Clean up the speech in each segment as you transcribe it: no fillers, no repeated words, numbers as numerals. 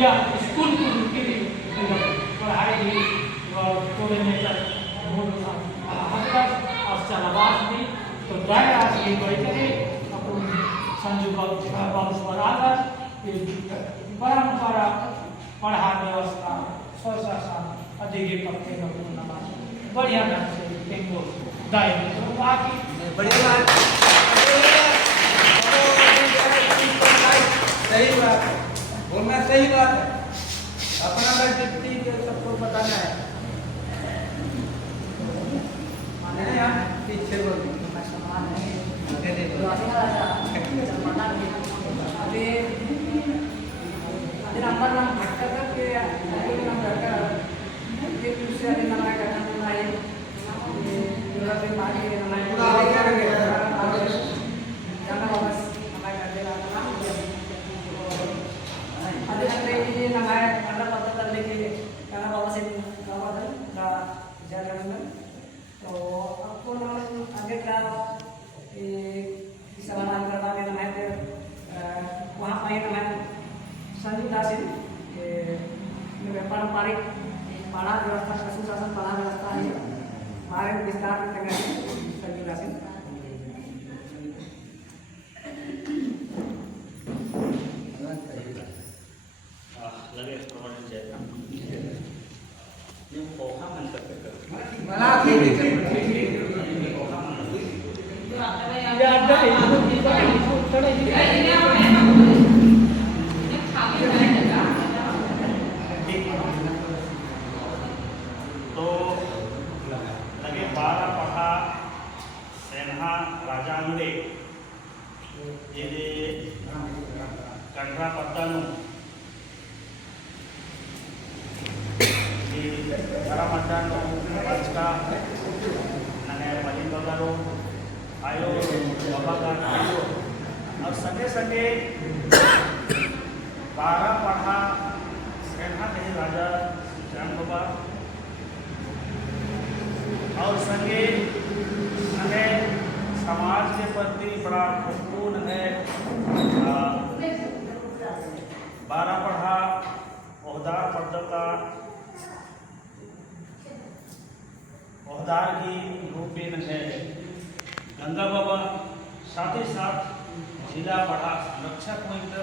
या स्कूल की पढ़ाई और कोऑर्डिनेटर आवाज दी तो दायरा ये बैठे अपन संजू बाबू बराबर परंपरा पढ़ा व्यवस्था स्वशासन अधिक पक्के का पूर्ण बढ़िया ढंग से इनको दायरे तो बाकी बढ़िया सही बात है, बोलना सही बात है। अपना डिप्टी के सबको बताना है। नहीं यार पीछे बोल समान है अभी नंबर नाम भटका करके नाम रखा ये दूसरे नाम का नाम है पूरा से पानी पारंपरिक पाला व्यवस्था सुशासन पाला व्यवस्था है हमारे विस्तार में तंग संजू दासिन लगे प्रमाण जाएगा ये पोहा मन करते बना के तो लगे 12 पढ़ा सेना राजांगले ये कंड्रा पत्तानु Ramadan pasca nane Palinggaru ayo babagan ayo और संगे संगे 12 पढ़ा सेना के राजा श्याम बाबा और संगे नने समाज के प्रति बड़ा महत्वपूर्ण है 12 पढ़ा ओहदार पद्धता ओहदार की रूपेण है गंगा बाबा साथ ही साथ जिला पढ़ा संरक्षक मंत्र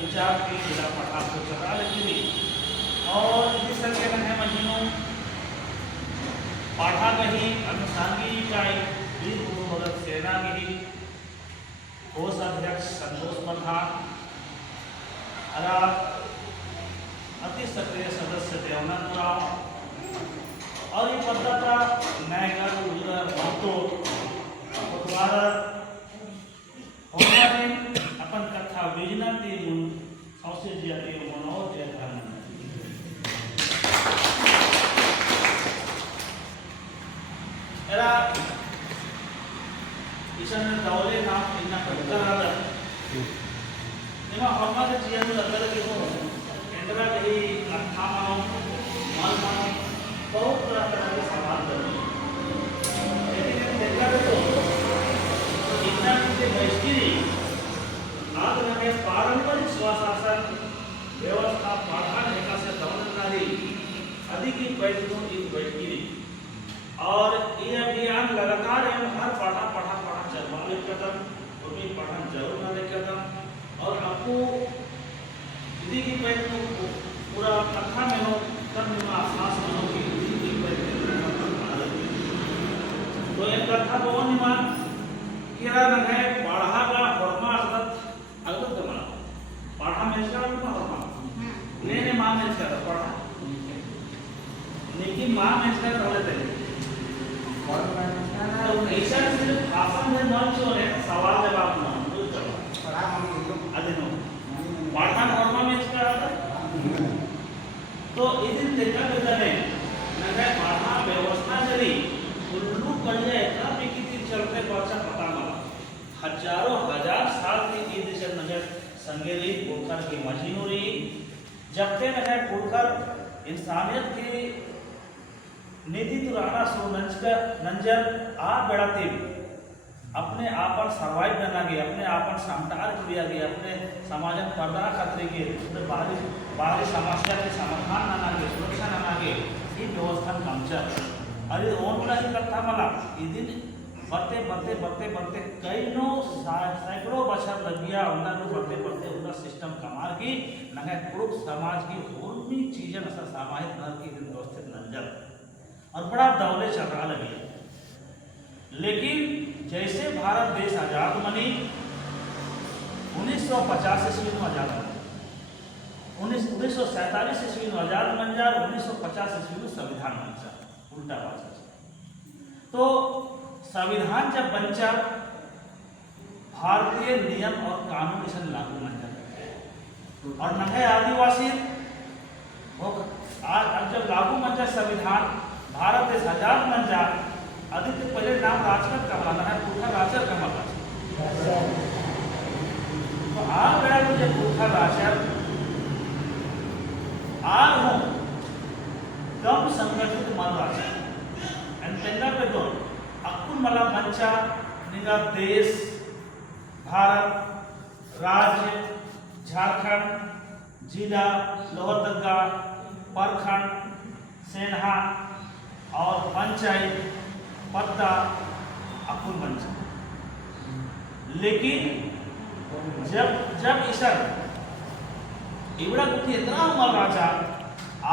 विचार के जिला पढ़ा को चला लेती और इस संगे है महीनों पढ़ा गही अनुसांगी इकाई वीर गुरु भगत सेना की कोष अध्यक्ष संतोष प्रधान अति सक्रिय सदस्य देवनाथ राव और ये पद्धता न्यायगढ़ उजर महतो द्वारा होने अपन कथा विजना ते सौसे जियाते मनोज जयखान एरा ईशन दौले नाम इन्ना कथा रहा निमा हरमा से जियानु लगता है कि वो केंद्र के अथा माल मानो बहुत तरह के सवाल करते लेकिन देखा तो इतना से वैश्विक आज लगे पारंपरिक स्वशासन व्यवस्था पाठान एका से दमनकारी अधिक पैदलों की वैश्विक और ये अभियान लगातार एवं हर पढ़ा चलवाने कदम वो भी पढ़ा जरूर ना कदम और आपको यदि की पैदलों पूरा कथा में हो तब में आसास में होगी तो एक कथा बहुत निमान किरा न है पढ़ा का फरमा अर्थ अलग दमना पढ़ा में इसका ना फरमा लेने मां में इसका पढ़ा लेकिन मां में इसका रहले थे तो ऐसा सिर्फ भाषण में न छोड़े सवाल जवाब ना पढ़ा हम अदिनो पढ़ा फरमा में इसका तो इदिन देखा गया है नगर पढ़ा व्यवस्था जरी उल्लू कड़िया इतना भी कितनी चलते बच्चा पता माला हजारों हजार साल की ये दिशा नगर संगेली पुरखर की मशीनरी जब ते नगर पुरखर इंसानियत की नीति तो राणा सो नंजर आ बेड़ाते अपने आपण सर्वाइव करना गे अपने आपण समतार क्रिया गे अपने समाजन पर्दा खतरे गे बाहरी समस्या के समाधान नाना गे सुरक्षा नाना गे ही व्यवस्था कामचा अरे ओनला ही कथा मला इदिन बढ़ते कई नो सैकड़ों बछर लग गया उनका नो बढ़ते उनका सिस्टम कमाल की नगे कुरुक समाज की और भी चीजें नसा सामाजिक नर की व्यवस्थित नंजर और बड़ा दौले चल रहा लगी। लेकिन जैसे भारत देश आजाद बनी 1950 ईस्वी में आजाद बना 1947 ईस्वी में आजाद बन जा 1950 ईस्वी में संविधान बन जा उल्टा बात। तो संविधान जब बन जा भारतीय नियम और कानून इसे लागू बन जाए और नए आदिवासी आज जब लागू बन जाए संविधान भारत देश आजाद बन जा आदित्य पहले नाम राजकर कमला है पुरखा राजर कमला तो आज बड़ा मुझे पुरखा राजर आज हूँ कम संगठित मन राजर एंड तेंगा पे दो अकुल मला मंचा निगा देश भारत राज्य झारखंड जिला लोहरदगा प्रखंड सेन्हा और पंचायत पत्ता अकुल मंच। लेकिन जब इसे इवड़ा कुछ इतना उमर राजा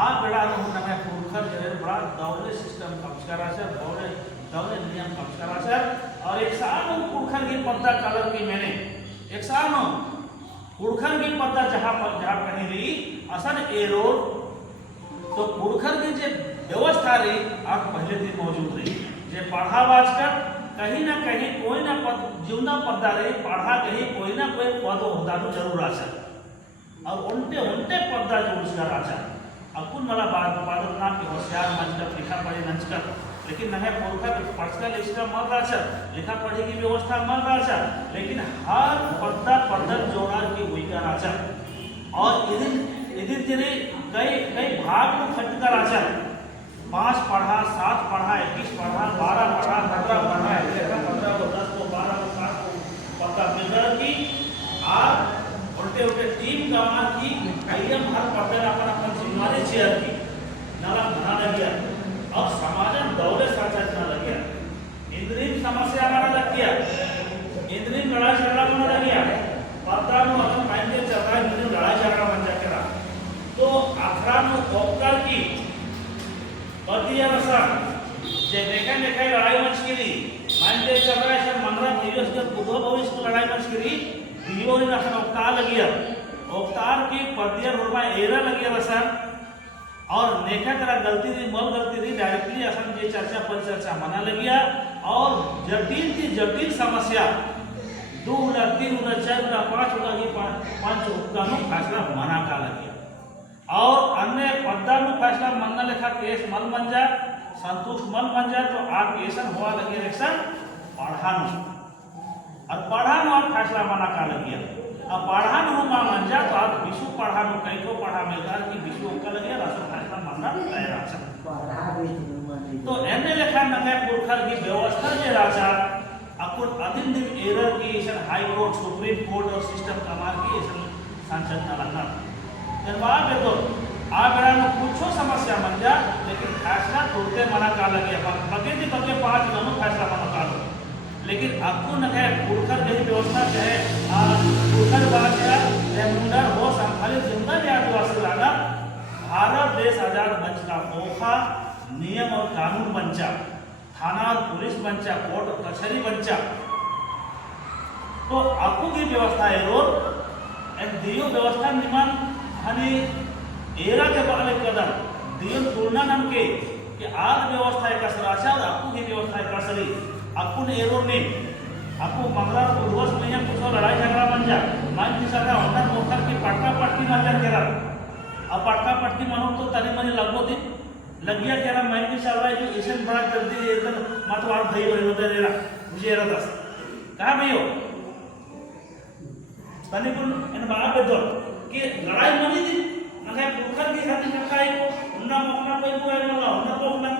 आज बड़ा नया पुरखर जो है बड़ा दौरे सिस्टम कमस्कारा से दौरे नियम कमस्कारा से और एक साल पुरखर की पत्ता कलर की मैंने एक साल पुरखर की पत्ता जहाँ कहीं रही असल एरोर तो पुरखर की जो व्यवस्था रही आज पहले दिन मौजूद रही जे पढ़ा बाजकर कहीं ना कहीं कोई ना पद जीवना पद्दा रही पढ़ा कहीं कोई ना कोई पद होता तो जरूर आचा और उल्टे पद्दा जो उसका राजा अकुल मला बादल नाम के होशियार मंचकर लिखा पढ़ी नंचकर लेकिन नहे पुरखर पर्सनल इसका मत राजा लिखा पढ़ी की व्यवस्था मत राजा लेकिन हर पद्दा पद्दर जोड़ा की हुई का राजा और इधर तेरे कई भाग में खट का राजा 5 पढ़ा 7 पढ़ा 21 पढ़ा 12 पढ़ा 17 पढ़ा 11 15 10 को 12 को 7 को पता मिलकर की आज उल्टे टीम का मार की आइए हर पढ़ने अपन जिम्मेदारी शेयर की नाला बना लगिया अब समाजन दौरे साथ ना लग गया इंद्रिय समस्या हमारा लग गया इंद्रिय लड़ाई झगड़ा बना लग गया पता में अपन माइंड के चल रहा है लड़ाई झगड़ा बन जाएगा तो आखरा में ओपकर की पतिया रसा जे देखा लड़ाई मंच की माइंड के चल रहा है सर मनरा दिवस के बुधो भविष्य को लड़ाई मंच की दियो ने रखा अवतार लगिया अवतार की पतिया रोमा एरा लगिया रसा और नेखा तरह गलती रही डायरेक्टली असन जे चर्चा परिचर्चा मना लगिया और जटिल समस्या 2 3 4 5 5 कानून फैसला मना का लगिया और अन्य पद्दा में फैसला मनना लेखा केस मन बन जाए संतुष्ट मन बन जाए तो आप केसन हुआ लगे इलेक्शन पढ़ानो और पढ़ानो आप फैसला मना का लगिया अब पढ़ानो हुआ मन जाए तो आप विश्व पढ़ानो कई को पढ़ा मिलकर कि विश्व का लगे राष्ट्र फैसला मनना तय राजा तो एने लेखा नगे पुरखर की व्यवस्था जे राजा अकुल अधीन दिन एरर की इसन हाई कोर्ट सुप्रीम कोर्ट और सिस्टम कमाल की इसन संसद ना लगना निर्वाह तो आ बेड़ा में कुछ समस्या बन जा लेकिन फैसला तोड़ते मना का लगे बगे 5 दिनों फैसला मना का लो लेकिन आपको न है पुरखर यही व्यवस्था चाहे पुरखर बात है मुंडर हो संभालित जिंदा भी आदिवासी लाना भारत देश आजाद मंच का पोखा नियम और कानून बंचा थाना और पुलिस बंचा कोर्ट और कचहरी बंचा तो आपको की व्यवस्था है रोड दियो व्यवस्था निमान हनी एरा के बाले कदम दियो तुलना नम के कि आज व्यवस्था है कसराचा और आपको की व्यवस्था है कसरी आपको ने एरो ने आपको मंगला पूर्वज में या कुछ लड़ाई झगड़ा बन जा मान की सका उन्नत मोटर की पटका पटकी नजर केरा अब पटका पटकी मानो तो तनी मनी लगो दिन लगिया केरा मान की चल रहा है जो इसे बड़ा जल्दी एकदम मतवार भई हो होते रेरा मुझे एरा दस कहा भईयो तनी कुल इन बात पे दो कि लड़ाई मनी थी नगे पुरखर की खातिर नखाई को उन्ना मोहना पे को है मला उन्ना को उन्ना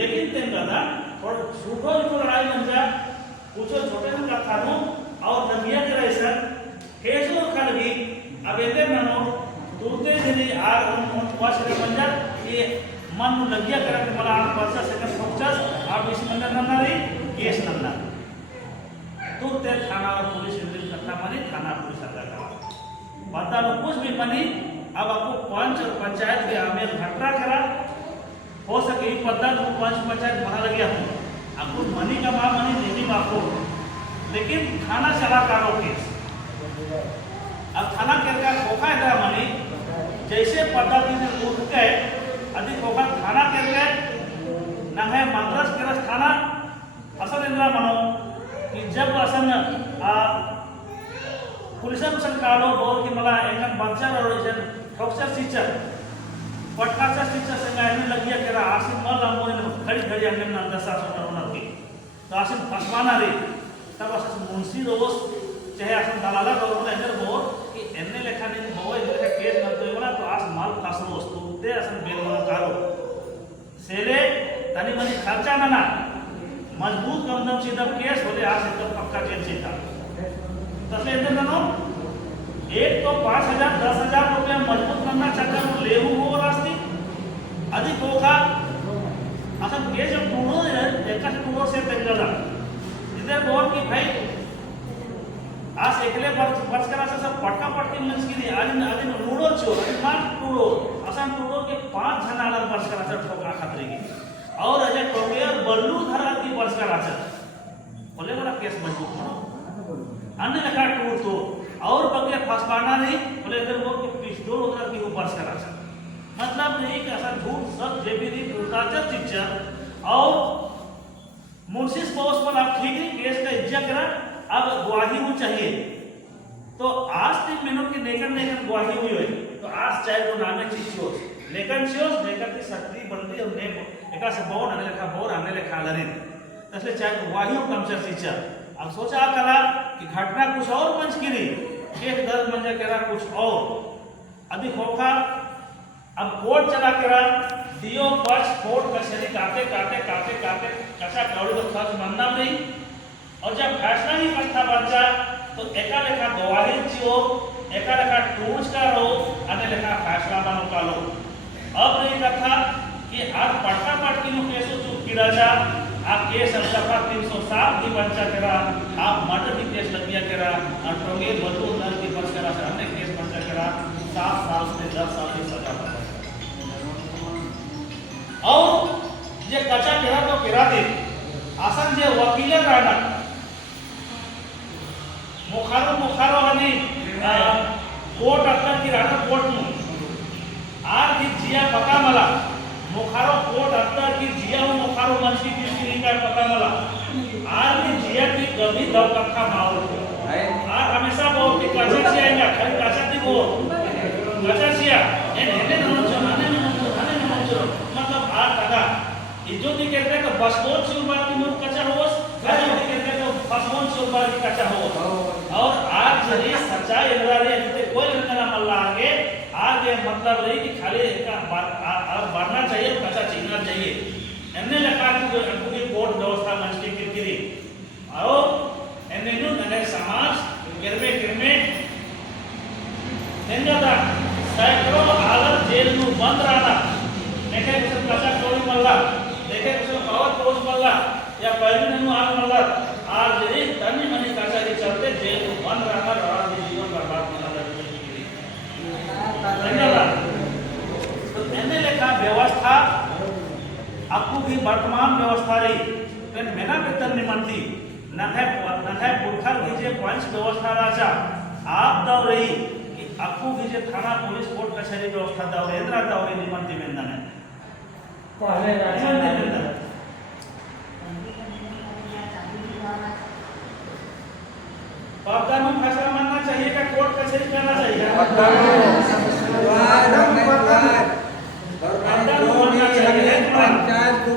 लेकिन तेंगा था और झूठो जो लड़ाई बन जा कुछ छोटे हम का थानो और नदिया के रहे हेसो खाली अब एते मनो तुरते जनी आर उन वास रे मंजा ये मन लगिया करा के मला आठ वर्ष से फोकस आप इस मंडल नन्ना रे केस नन्ना तुरते थाना और पुलिस इंद्रिय कथा माने थाना पुलिस अदा करा बता लो कुछ भी बनी अब आपको पंच और पंचायत के आमेल घटरा करा हो सके पता तो पंच पंचायत बना लगे आपको मनी का मां मनी नहीं आपको लेकिन थाना चला करो केस अब थाना के खोखा है मनी जैसे पद्धति से उठ के अधिक खोखा थाना के ना है मद्रास के थाना असल इंद्रा मनो कि जब असन पुलिस कालो बोल कि मला एक बच्चा और ठोक्सर टीचर पटकाचा टीचर से मैं लगिया के आसिम मल हमने खड़ी खड़ी हमने अंदर सा सोना की तो आसिम फसवाना रे तब असन मुंशी रोज चाहे असन दलाला रोज अंदर बोल कि एने लेखा नहीं हो इधर का केस न तो बोला तो आस माल फसरो तुते असन बेल मनो कारो सेले तनी मनी खर्चा ना मजबूत कम दम सीधा केस होले आस एकदम पक्का जेल सीधा तसले इधर नो एक तो 5,000 10,000 रुपया मजबूत करना चाहता हूँ लेहू हो रास्ती अधिक होगा असल केस जब टूरो देखा टूरो से पेंगला इधर बोल कि भाई आज एकले वर्ष करा सब पटका पटकी मंच की आज आज रूडो छो मान टूरो असन टूरो के 5 जन आलर वर्ष करा सब ठोका खतरे की और अजय टोके और बल्लू धरा की वर्ष करा सब बोले बड़ा केस मजबूत हो अन्य लगा टूर तो और बगे फसवाना नहीं बोले इधर वो कि पिस्टल उधर की वर्ष करा सब मतलब नहीं कि असन झूठ सब जेबीरी पुरताचा टीचर और मुंशी पोस्ट पर आप ठीक नहीं केस का इज्जत करा अब गवाही हो चाहिए तो आज तक मैंने की नेकन नेकन गवाही हुई है तो आज चाहे वो नामे चिचियोस लेकिन चियोस नेकन की शक्ति बंदी और ने एका से बोन आने लेखा बोर आने लेखा लरिन तसले चाहे गवाही हो कमचर टीचर अब सोचा कला कि घटना कुछ और मंच की नहीं केस दर्ज मंजा करा कुछ और अधिक होगा अब कोर्ट चला करा दियो पक्ष कोर्ट कचहरी काटे काटे काटे काटे कचा कौड़ी तो खर्च बनना नहीं और जब फैसला ही करता बच्चा तो एका लेखा गवाही चियो एका लेखा टूर्स का रो अन्य लेखा फैसला बनो का लो अब नहीं कथा कि आज पटका पटकी नु केसो चुप किरा जा आप केस सफा 307 की बच्चा करा आप मर्डर की केस लगिया करा और टोगे बदू दर की बच करा से अन्य केस बच्चा करा 7 साल से 10 साल की सजा पड़ा और ये कचा करा तो करा दे आसन जे वकील राणा मुखारो हनी कोर्ट अत्तर की राणा कोर्ट नु आर की जिया पता मला मुखारो कोर्ट अत्तर की जिया व मुखारो मंशी की नहीं का पता मला आर की जिया की गभी दव कथा माओ आर हमेशा बोल कि कचा से आएगा खाली कचा दी बोल कचा सिया एने नमचो मतलब आर तगा इजो दी कहते हैं कि बसकोट से बात की मुख कचा होस कजो दी कहते हैं कि बसकोट से बात की कचा होस और आज जरी सच्चाई इधर है कोई लंगना मल्ला आगे मतलब रही कि खाली बढ़ना चाहिए कचा चीखना चाहिए एने लगा कि पूरी कोर्ट व्यवस्था मंच की किरकिरी और एने नु नगर समाज गिरमे नेंगदा सैकड़ों हालत जेल नु बंद रहना देखे कुछ कचा चोरी मल्ला देखे कुछ पावर पोस्ट मल्ला या पहली ननु आग मल्ला आज जरी तनी मनी कचा के चलते जेल नु बंद रहना और जीवन बर्बाद होना तो एने लेखा व्यवस्था आपको भी वर्तमान व्यवस्था रही तो मेना वेतन निमंती नन्हे पुरखर भीजे पंच व्यवस्था राजा आप दव रही कि आपको भीजे थाना पुलिस कोर्ट कचहरी व्यवस्था दव रेंद्रा दव रही निमंती मेंदन है पहले राजा पापदान में फैसला मानना चाहिए कि कोर्ट कचहरी करना चाहिए पंचायत को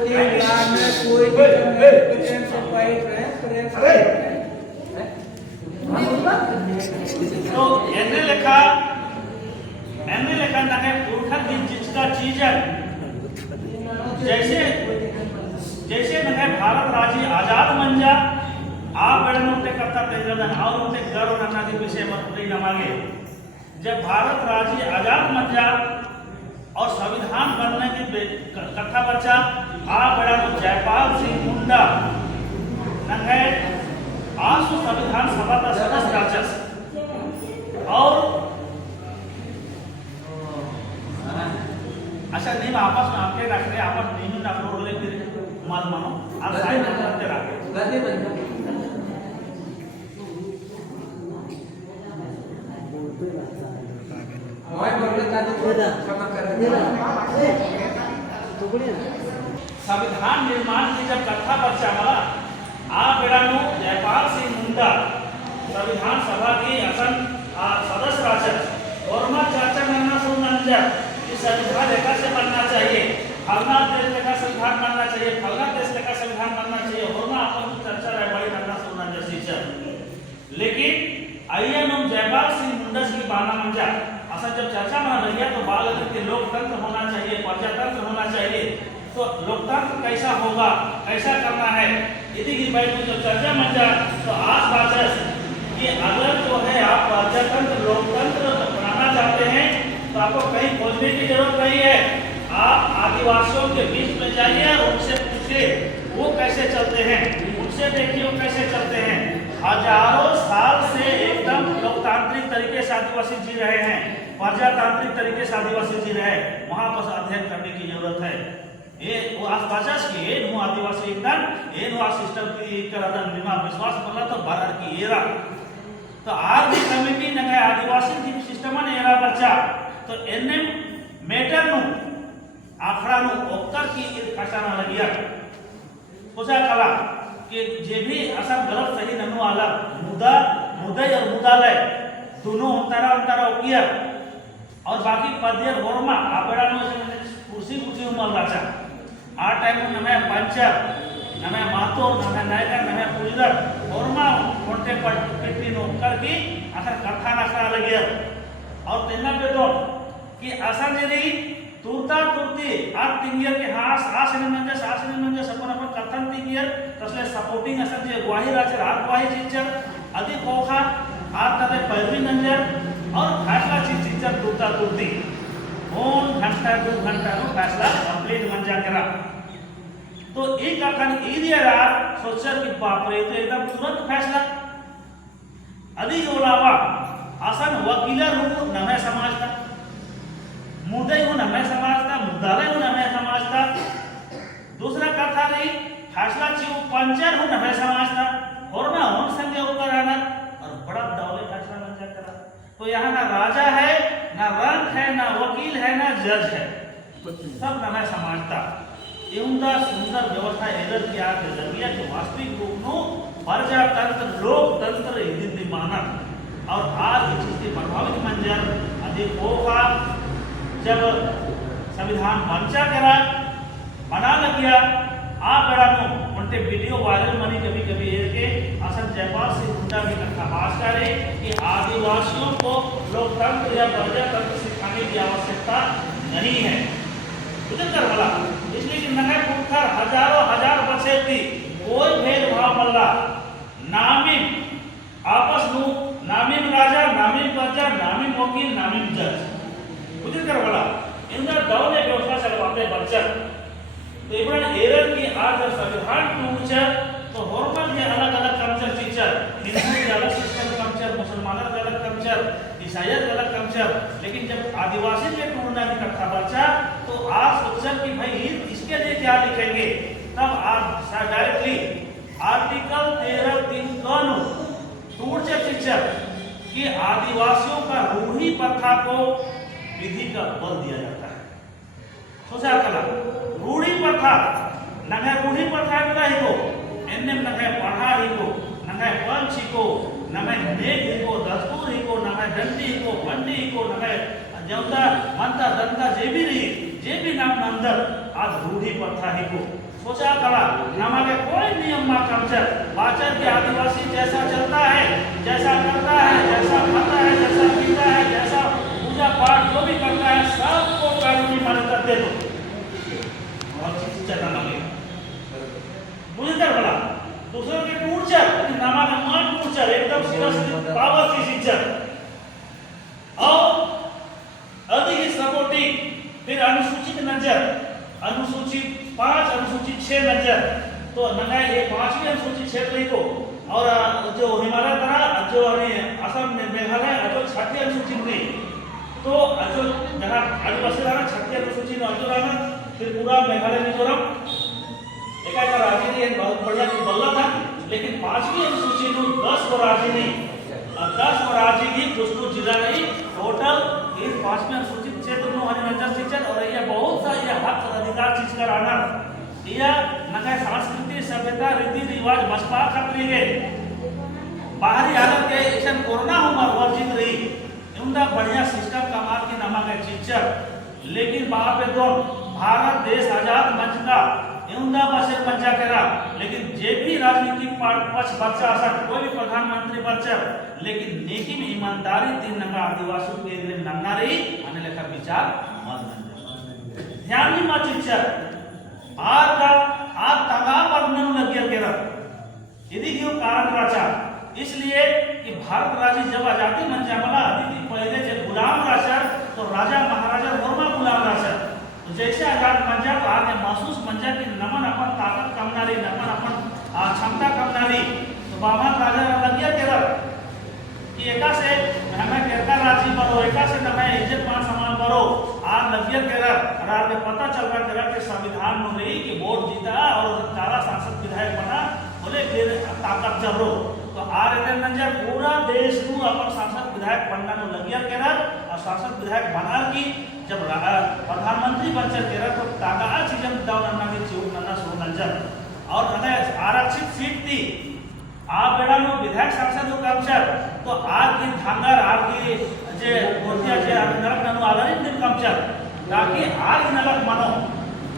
में कोई प्रेम से फाइट रहे तो एने लिखा नगे पुरखन की जिसका चीज है जैसे नगे भारत राज्य आजाद बन जा आ बेड़न उठे कथा तेजन और उठे गढ़ नन्नादि विषय मत नहीं नमागे जब भारत राज्य आजाद मंजा और संविधान बनने की कथा बचा आ बेड़न जयपाल सिंह मुंडा नंगे आसु संविधान सभा का सदस्य राजस और अच्छा नेम आपस में आपके रख रहे आपस नेम ना रोले फिर माल मानो आप साइड में करते रखे गद्दे बन मोबाइल बोलने का तो क्षमा कर संविधान निर्माण की जब कथा बच्चा मला आ बेड़ानो जयपाल सिंह मुंडा संविधान सभा की असन सदस्य राजन और मा चर्चा करना सुनंजा कि संविधान लेखा से बनना चाहिए फलना देश लेखा संविधान बनना चाहिए फलना देश लेखा संविधान बनना चाहिए और मा अपन चर्चा रह बड़ी करना सुनंजा शिक्षक लेकिन आइए हम जयपाल सिंह मुंडा की बाना मंजा असल जब चर्चा में रही है तो बाल के लोकतंत्र होना चाहिए प्रजातंत्र होना चाहिए तो लोकतंत्र कैसा होगा कैसा करना है यदि की भाई जो चर्चा में जा तो आज बात है कि अगर जो है आप प्रजातंत्र लोकतंत्र बनाना चाहते हैं तो आपको कहीं खोजने की जरूरत नहीं है आप आदिवासियों के बीच में जाइए और उनसे पूछिए वो कैसे चलते हैं उनसे देखिए वो कैसे चलते हैं हजारों साल से एकदम लोकतांत्रिक तरीके से आदिवासी जी रहे हैं प्रजातांत्रिक तरीके से आदिवासी जी रहे वहां पर अध्ययन करने की जरूरत है ये वो आसपास के नो आदिवासी एकदम ये नो सिस्टम की करदन बिना विश्वास बोला तो बाहर की एरा तो आज भी कमिटी नगे आदिवासी की सिस्टम ने एरा बच्चा तो एनएम मैटर नु आखड़ा नु ओक्कर की खसाना लगिया सोचा कला कि जे भी असर गलत सही ननु आला मुद्दा मुद्दे और मुद्दालय दोनों अंतरा किया और बाकी पद्य वर्मा आबड़ा नो कुर्सी कुर्सी उमल राचा आ टाइम नमे पंचर नमे मातो नमे नायकर नमे पुजर वर्मा कोंटे पट्टी नो कर की अखर कथा नखरा लगिया और तेना बेटो कि असन जरी तुरता तुरती आर तिंगियर के हास आसने मंजे अपन कथन तिंगियर तसले सपोर्टिंग असन जे ग्वाही राचर आर ग्वाही चिचर अधिक ओखा आर तले पैरवी नंजर और फैसला चिचर तुरता तुरती कौन घंटा 2 घंटा नो फैसला कंप्लीट बन जा करा तो एक कथन इदियरा सोचर की बाप रे तो एकदम तुरंत फैसला अधिक ओलावा आसन वकीला रू नमे समाज का मुद्दे हूं नमे समाज का मुद्दालय हूं नमे समाज का दूसरा कथा रही फैसला चिव पंचर हूं नमे समाज का और ना उन संगे ऊपर आना और बड़ा दौले फैसला बन जा करा तो यहाँ ना राजा है ना रंग है ना वकील है ना जज है सब नमे समाजता एवं सुंदर व्यवस्था एदर की आग जरिया के वास्तविक रूप नो प्रजातंत्र लोकतंत्र इदिन मानक और आज इस चीज के प्रभावित मंजर अधिक होगा जब संविधान मंचा करा बना लगिया आ बड़ा नो उनके वीडियो वायरल मनी कभी कभी के असल जयपाल सिंह मुंडा की कथा बात करे कि आदिवासियों को लोकतंत्र या प्रजातंत्र सिखाने की आवश्यकता नहीं है उधर बोला इसलिए कि नगर पुरखर हजार बसे थी कोई भेदभाव मल्ला नामिम आपस नु नामिम राजा नामिम प्रजा नामिम वकील नामिम जज उधर बोला इनका दौले व्यवस्था चलवाते बच्चन तो इबन एरर की आज संविधान टूचर तो हॉर्मल में अलग अलग कल्चर टीचर हिंदू के अलग सिस्टम कल्चर मुसलमानों के अलग कल्चर ईसाइयों के अलग कल्चर लेकिन जब आदिवासी के टूरना की कथा बचा तो आज सोचा कि भाई इसके लिए क्या लिखेंगे तब आज डायरेक्टली आर्टिकल 13(3) कानून टूचर टीचर कि आदिवासियों का रूढ़ी प्रथा को विधि का बल दिया जाता है सोचा कला रूढ़ी प्रथा नगे रूढ़ी प्रथा ही को एनएम नगे पढ़ा ही को नगे पंच ही को नगे नेक ही को दस्तूर ही को नगे डंडी ही को बंडी ही को नगे जवता मंता दंता जे भी नाम अंदर आज रूढ़ी प्रथा ही को सोचा कला नमागे कोई नियम मा कल्चर वाचर के आदिवासी जैसा चलता है जैसा करता है जैसा खाता है जैसा पीता है जैसा पूजा पाठ जो भी करता है सबको कानूनी मान्यता दे दो और चलना लगे बुझे बोला दूसरों के टूट चल नामा नंगा ये 5वीं अनुसूचित क्षेत्र को और जो हिमालय तरह जो असम मेघालय जो 6ठी अनुसूचित नहीं तो जो जहाँ आदिवासी रहा 6ठी अनुसूचित जो रहा त्रिपुरा मेघालय मिजोरम एक राज्य नहीं बहुत बढ़िया बल्ला था लेकिन 5वीं अनुसूचित 10 राज्य नहीं 10 राज्य की कुछ जिला नहीं टोटल इस 5वीं अनुसूचित क्षेत्र में हरिमंजर शिक्षण और ये बहुत सा ये हक अधिकार चीज का रहना यह नगा संस्कृति सभ्यता रीति रिवाज मस्पा खतरी के बाहरी हालत के ऐसा कोरोना उमर वर्जित रही उनका बढ़िया सिस्टम कमाल की नामा का टीचर लेकिन वहां पे तो भारत देश आजाद मंच का उनका बसे पंचा करा लेकिन जे भी राजनीतिक पक्ष बच्चा असा कोई भी प्रधानमंत्री बच्चा लेकिन नेकी में ईमानदारी तीन नंगा आदिवासी के लिए नन्ना रही आने लेखा विचार ध्यान नहीं मत टीचर आज तंगा पर न लगिया केरा यदि क्यों कारण राजा इसलिए कि भारत राज्य जब आजादी मन जामला अतिथि पहले जब गुलाम राजा तो राजा महाराजा वर्मा गुलाम राजा तो जैसे आजाद मंजा तो आगे महसूस मंजा की नमन अपन ताकत कमनारी नमन अपन क्षमता कमनारी तो बाबा राजा लगिया केरा कि एका से हमें केरका राज्य बनो एका से हमें इज्जत मान सम्मान बनो आज लगिया केरा और आज पता चल रहा केरा के संविधान में रही कि वोट जीता और 4 सांसद विधायक बना बोले फिर ताकत जबरो तो आर नंजा पूरा देश को अपन सांसद विधायक बनना में लगिया केरा और सांसद विधायक बना की जब प्रधानमंत्री बनचर केरा तो तागा चीजम दाव नन्ना की चूक नन्ना सो नंजन और हमें आरक्षित सीट थी आप बेड़ा में विधायक सांसद को कमचर तो आज की धांगर आज की जे गोतिया जे नरक ननु आधारित दिन कमचर ताकि आज नलक मनो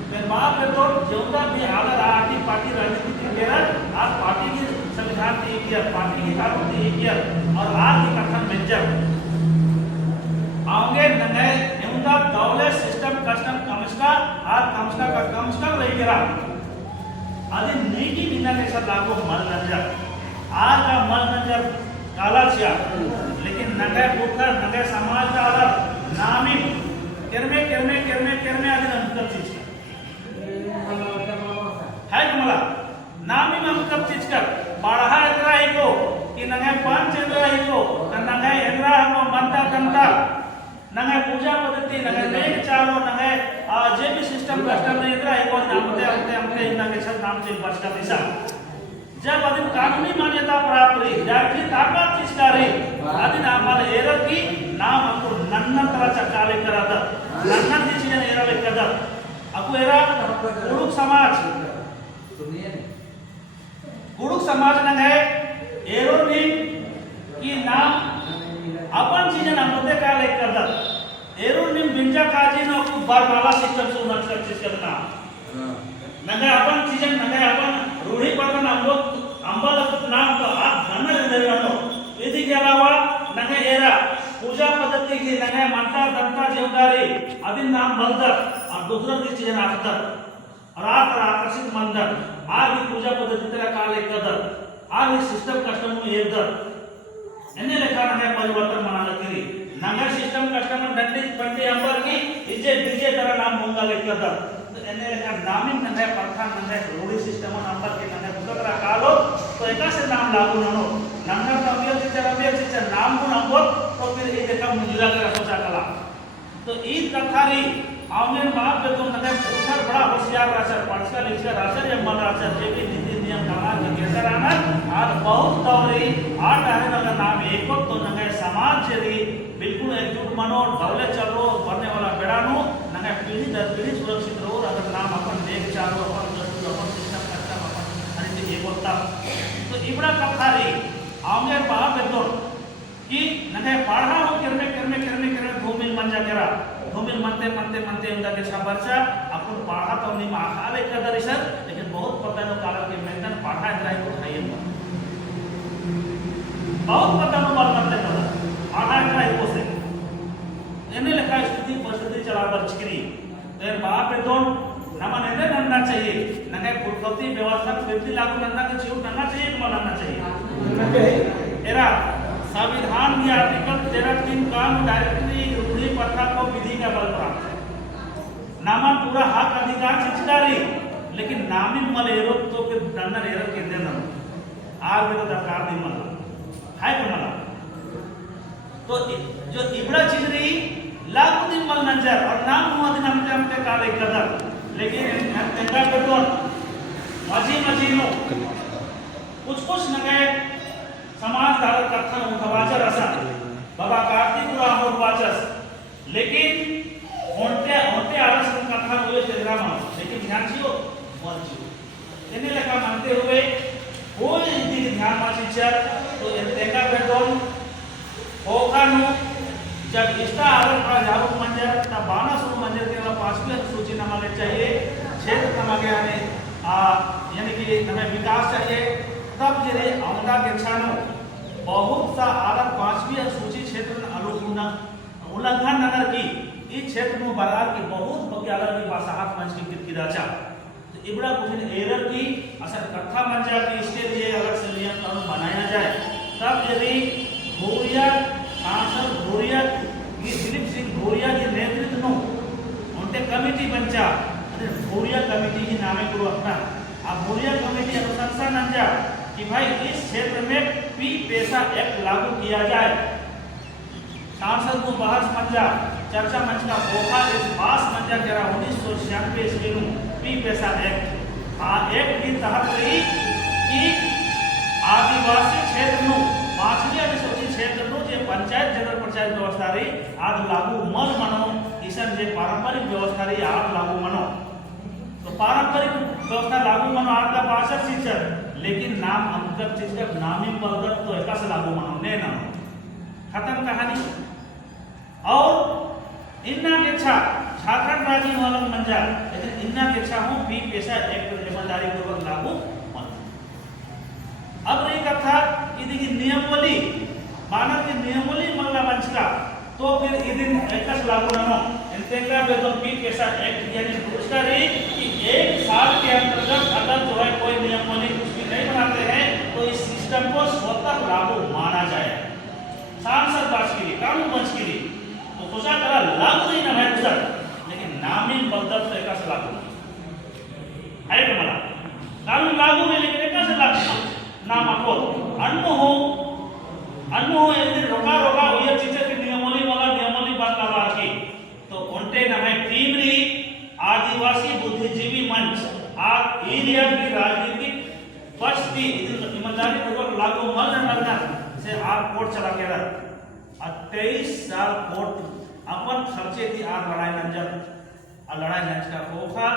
फिर बाप पे तो जोता भी अगर आर्थिक पार्टी राजनीति की केरा आज पार्टी की संविधान दी किया पार्टी की कानून दी किया और आज की कथन मेंजर आगे नंगे उनका दौलत सिस्टम कस्टम कमिश्नर आज कमिश्नर का कमिश्नर रही केरा आदि नहीं की बिना के साथ लागू मल नंजर आज का मल नंजर काला चिया लेकिन नगे पुत्र नगे समाज का अलग नामी किरमे किरमे किरमे किरमे आदि अंतर चीज है कमला नामी में अंतर चीज कर बाढ़ा इतना ही को कि नगे पंच इतना ही को नगे इंद्रा हम मनता कंता नगे पूजा पद्धति नगे नेक चालो नगे जे भी सिस्टम कस्टम ने इतना ही को नामते हमते नगे सब नाम से बच का दिशा जब अधिक कानूनी मान्यता प्राप्त हुई जाति ताकत चिस्कारी अधिक आमाल एरर की नाम हमको नन्ना तरह चकाले करा था नन्ना की चीजें एरर लिखा था आपको एरर गुरुक समाज न है एरर नहीं कि नाम अपन चीजें नाम होते का लिखा था एरर नहीं बिंजा काजी ना आपको बरमाला सिस्टम से उन्नत कर चीज करना नगे अपन चीजें नगे अपन रूढ़ी पढ़ना हम लोग अंबल नाम तो आप धन निर्णय यदि के अलावा नगे एरा पूजा पद्धति की नगे मानता दंता जेवदारी आदि नाम बलदर और दूसरा की चीजें आखतर और आकर्षित मंदर आज की पूजा पद्धति तेरा काल एक कदर आज इस सिस्टम कस्टम में एक दर इन्हें लेखा नगे परिवर्तन मनाना करी नगे सिस्टम कस्टम में डंडी पंडी अंबर की इजे डीजे तरह नाम होगा एक कदर एने का नामिंग नंगे प्रधान नंगे रूढ़ी सिस्टम नंबर के नंगे पुस्तक कालो तो एका से नाम लागू ननो नंगे अभियर चिच्चा नाम को नंबर तो फिर ये देखा मुजिला का सोचा कला तो ई कथारी आमने बाप पे तो नंगे बहुत बड़ा होशियार राजा पढ़ा लिखा राजा ये मन राजा जे भी नीति नियम कमाल के कैसे रहना आज बहुत दौरी आठ आने लगा नाम एक तो नंगे समाज जेरी बिल्कुल एकजुट मनो दौलत चलो बनने वाला बेड़ानो नंगे पीढ़ी दर पीढ़ी सुरक्षित रहो अगर नाम अपन देख चारो अपन जरूर अपन सिस्टम कस्टम अपन अनित एक होता तो इबड़ा कथारी आमने बाप पे तो कि नंगे पढ़ा हो किरमे धूमिल मंजा केरा धूमिल मनते उनका के सबरचा अपन पढ़ा तो नहीं माखाले कदर सर लेकिन बहुत पता नो काल के मेंटन पढ़ा जाए तो खाइए बहुत पता नो बात करते पड़ा पढ़ा जाए को से इन्हें लिखा स्थिति परिस्थिति चला पर चिकरी तो बाप पे तो नमन इन्हें नन्ना चाहिए नंगे पुरखती व्यवस्था व्यक्ति लागू नन्ना के चिउट नन्ना चाहिए कि नन्ना चाहिए एरा संविधान की आर्टिकल 13(3) काम डायरेक्टरी रूढ़ी प्रथा को विधि का बल प्राप्त है नामन पूरा हक अधिकार चिचकारी लेकिन नामी मल एरो तो फिर नन्नर एरो के दे नम आर में तो दरकार दी मल है तो मला तो जो इबड़ा चिगरी लागू दिन मल नंजर और नाम हुआ दिन हमते काले कदर लेकिन तेंगा पेटोन मजी नो कुछ न गए समाज दार कथन उठवाचर असा बाबा कार्तिक और वाचस लेकिन होंटे आरस कथन हुए तेरामा लेकिन ध्यान छियो मल छियो इन्हें लेखा मानते हुए कोई दिन ध्यान माचिचर तो तेंगा पेटोन होकानु जब इष्टा आदर का जागरूक मंजर तब बाना सुन मंजर के लिए पांचवी सूची नमागे चाहिए क्षेत्र नमागे यानी कि हमें विकास चाहिए तब जरे अमदा के छानो बहुत सा आदर पांचवी सूची क्षेत्र उल्लंघन नगर की इस क्षेत्र में बरार की बहुत बक्यालर की बासाहत मंच की किरकिराचा तो इबड़ा कुछ एरर की असर कथा मंचा की इसके लिए अलग से नियम कानून बनाया जाए तब यदि भोरिया सांसद भोरिया की दिलीप सिंह भोरिया के नेतृत्व में उनके कमेटी बंचा अरे भोरिया कमेटी ही नामे करो अपना अब भोरिया कमेटी अनुशंसा नंजा कि भाई इस क्षेत्र में पी पैसा एक्ट लागू किया जाए सांसद को बहस मंजा चर्चा मंच का पोखा इस पास मंजा करा 1996 ईस्वी में पी पैसा एक्ट एक्ट की तहत रही कि आदिवासी क्षेत्र में पांचवी अनुसूचित क्षेत्र में जो पंचायत जनरल पंचायत व्यवस्था रही आज लागू मन मनो ईसन जे पारंपरिक व्यवस्था रही आज लागू मनो तो पारंपरिक व्यवस्था लागू मनो आज का भाषा शिक्षक लेकिन नाम अंतर चीज का नामी पदक तो एक से लागू मनो ने ना खत्म कहानी और इन्ना के छा झारखंड राज्य वाला मंजा लेकिन इन्ना के छा हूं पी पैसा एक्ट जिम्मेदारी पूर्वक लागू अब रही कथा यदि नियमावली मानव की नियमावली मल्ला मंचला तो फिर यदि एकस लागू न इंतेंगा वेतन पी पैसा एक्ट यानी उसका रही कि एक साल के अंतर्गत अगर जो है कोई नियमावली कुछ भी नहीं बनाते हैं तो इस सिस्टम को स्वतः लागू माना जाए सांसद बात के लिए कानून बंच के लिए तो सोचा करा लागू नहीं ना है सर लेकिन नामी बदल से एकस लागू है तो मला कानून लागू नहीं लेकिन एकस लागू नाम आपको अनु हो यदि रोका ये चीजें की नियमावली बात लगा की तो उनटे नाम है टीमरी आदिवासी बुद्धिजीवी मंच आज एरिया की राजनीतिक पक्ष की ईमानदारी पूर्वक लागू मन से आप कोर्ट चला के रहा 23 साल कोर्ट अपन खर्चे थी आज लड़ाई लंच का खोखा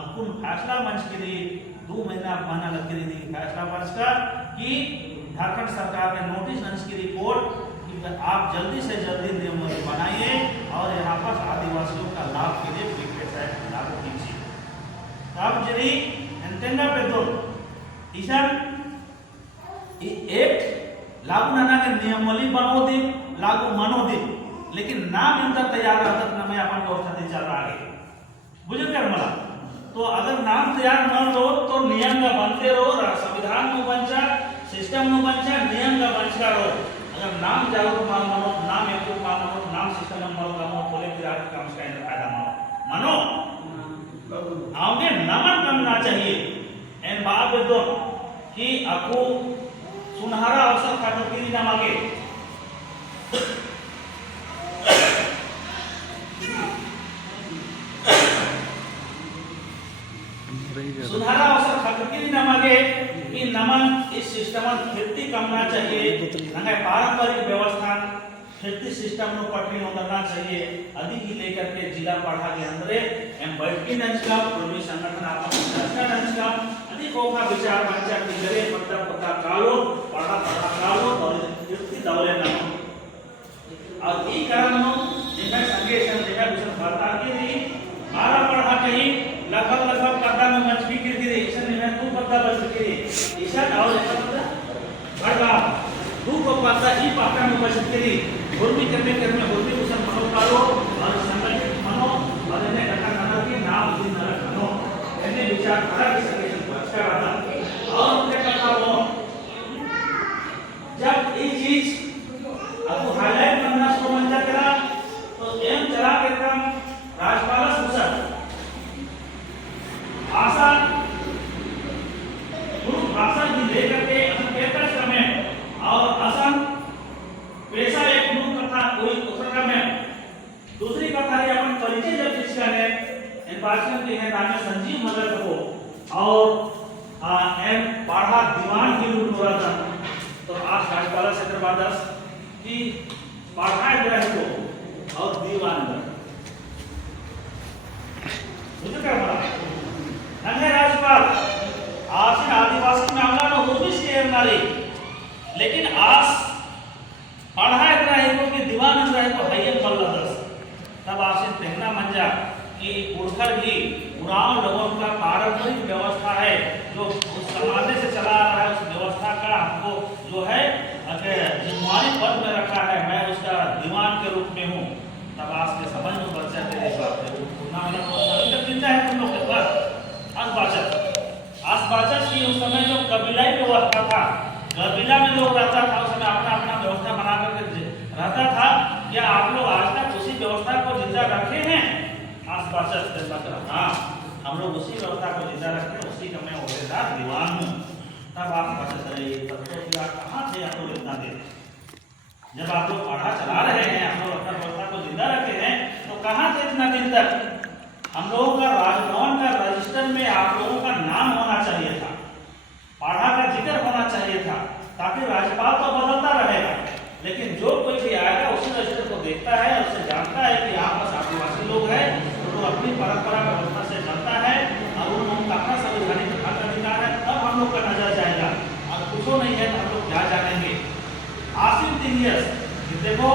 अकुन फैसला मंच के लिए 2 महीना माना लग के लिए फैसला मंच का कि झारखंड सरकार ने नोटिस लंच की रिपोर्ट कि आप जल्दी से जल्दी नियम बनाइए और यहाँ पर आदिवासियों का लाभ के लिए पैसा लागू कीजिए तब जरी एंटेना पे दो ईशान एक्ट लागू नाना के नियमावली बनो दिन लागू मनो दिन लेकिन नाम इनका तैयार रहता ना मैं अपन व्यवस्था दे चल रहा आगे बुझे कर मला तो अगर नाम तैयार न हो तो नियम का बनते रहो संविधान में बंचा सिस्टम में बंचा नियम का बंचा रहो अगर नाम जागरूक मान मनो नाम एक मान मनो नाम सिस्टम में मनो मनो बोले फिर आज काम का फायदा मनो आगे नमन करना चाहिए एन बात दो कि आपको सुनहरा अवसर खातिर की नाम आगे सुनहरा अवसर खातिर की नाम आगे कि नमन इस सिस्टम खेती करना चाहिए नंगे पारंपरिक व्यवस्था खेती सिस्टम में पटरी उतरना चाहिए अधिक ही लेकर के जिला पढ़ा के अंदर एम बैठकी नंच का पूर्वी संगठन आपका नंच का अधिक होगा विचार बच्चा की जरे पत्ता कालो पढ़ा कालो और व्यक्ति दौरे न और ई कारण जिनका संकेशन जिनका विषय वार्ता की थी 12 पढ़ा कहीं लगभग पत्ता में मंच भी गिर गिरी ईशन ने तू पत्ता बच गिरी ईशन और बढ़ा दू को पत्ता ई पत्ता में बच गिरी गुरमी करने गुरमी कुशन मनो पालो और संगठित मनो और इन्हें घटना करना की नाम दिन नरक मनो इन्हें विचार करा कि संकेशन बचका रहा और उनके कथा वो जब ये चीज अब हाईलाइट करना शुरू मंचा करा तो एम चला के काम राजपाल सुसर आसान राज्यपाल क्षेत्रवादस की पढ़ाए ग्रह को और दीवान ग्रह मुझे क्या बोला नंगे राज्यपाल आसिन आदिवासी मामला में हो भी शेर नारी लेकिन आज पढ़ाए ग्रह की दीवान ग्रह को हयन बल्लदस तब आसिन पहना मंजा कि उड़कर भी उड़ाव लोगों का पारंपरिक व्यवस्था है जो उस समाज से चला आ रहा है उस व्यवस्था का हमको जो है जिम्मेवारी पद में रखा है मैं उसका दीवान के रूप में हूँ तब आज के समझ में बच्चा के बात है चिंता है तुम लोग के पास आसबाचक की उस समय जो कबीलाई व्यवस्था था कबीला में लोग रहता था उस समय अपना अपना व्यवस्था बना करके रहता था क्या आप लोग आज तक उसी व्यवस्था को जिंदा रखे हैं हाँ हम लोग उसी व्यवस्था को जिंदा रखते हैं उसी का मैं ओहदेदार दीवान हूँ तब आप कहाँ थे आप लोग इतना देर जब आप लोग पढ़ा चला रहे हैं हम लोग अपना व्यवस्था को जिंदा रखे हैं तो कहाँ थे इतना दिन तक हम लोगों का राजभवन का रजिस्टर में आप लोगों का नाम होना चाहिए था पढ़ा का जिक्र होना चाहिए था ताकि राज्यपाल तो बदलता रहेगा लेकिन जो कोई भी आएगा उसी रजिस्टर को देखता है उससे जानता है कि यहाँ पर आदिवासी लोग हैं तो अपनी परंपरा व्यवस्था से चलता है और उन लोगों का अपना संवैधानिक हक अधिकार है तब हम लोग का नजर जाएगा और कुछ नहीं है तो हम लोग क्या जानेंगे आसिम तिंगियस देखो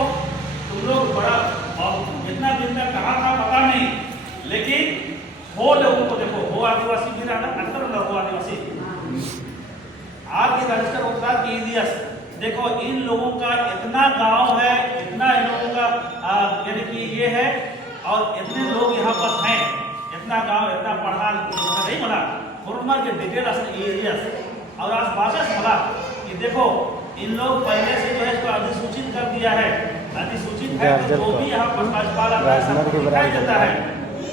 तुम लोग बड़ा इतना दिन तक कहा था पता नहीं लेकिन वो लोगों को देखो वो आदिवासी भी रहना अंतर हो आदिवासी आज के रजिस्टर होता कि देखो इन लोगों का इतना गांव है इतना इन लोगों का यानी कि ये है और इतने लोग यहाँ पर हैं इतना गांव इतना पढ़ा नहीं बना फॉर्मर के डिटेल एरिया और आज भाषा बोला कि देखो इन लोग पहले से जो है इसको अधिसूचित कर दिया है अधिसूचित है तो जो भी यहाँ पर राज्यपाल दिखाई देता है